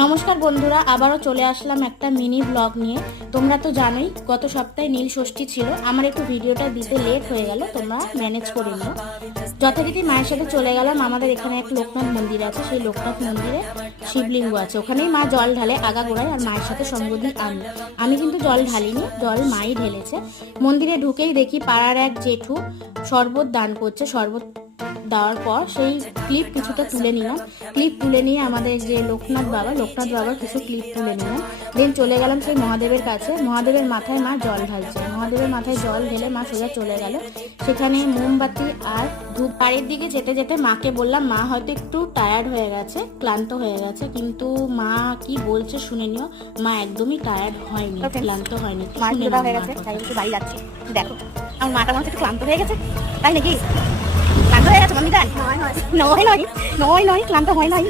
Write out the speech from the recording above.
নমস্কার বন্ধুরা, আবারও চলে আসলাম একটা মিনি ব্লগ নিয়ে। তোমরা তো জানোই গত সপ্তাহে নীল ষষ্ঠী ছিল, আমার একটু ভিডিওটা দিতে লেট হয়ে গেল, তোমরা ম্যানেজ করে নিও। যথারীতি মায়ের সাথে চলে গেলাম। আমাদের এখানে এক লোকনাথ মন্দির আছে, সেই লোকনাথ মন্দিরে শিবলিঙ্গ আছে, ওখানেই মা জল ঢালে আগাগোড়ায়, আর মায়ের সাথে সঙ্গ দিই আমি কিন্তু জল ঢালিনি, জল মাই ঢেলেছে। মন্দিরে ঢুকেই দেখি পাড়ার এক জেঠু শরবত দান করছে। শরবত দেওয়ার পর সেই ক্লিপ কিছুটা তুলে নিলাম। ক্লিপ তুলে নিয়ে আমাদের যে লোকনাথ বাবার কিছু ক্লিপ তুলে নিলাম। দেন চলে গেলাম সেই মহাদেবের কাছে। মহাদেবের মাথায় মা জল ঢালছে। মহাদেবের মাথায় জল ঢেলে মা সোজা চলে গেল। সেখানে মোমবাতি আর ধূপ। বাড়ির দিকে যেতে যেতে মাকে বললাম, মা হয়তো একটু টায়ার্ড হয়ে গেছে, ক্লান্ত হয়ে গেছে, কিন্তু মা কি বলছে শুনে নিও। মা একদমই টায়ার্ড হয়নি, ক্লান্ত হয়নি। হয়ে গেছে, তাই একটু বাড়ি যাচ্ছি। দেখো আমার মাটা মনে হচ্ছে ক্লান্ত হয়ে গেছে, তাই নাকি? ক্লান্ত হয়ে গেছে মাম্মি? নয় ক্লান্ত হয় নাই।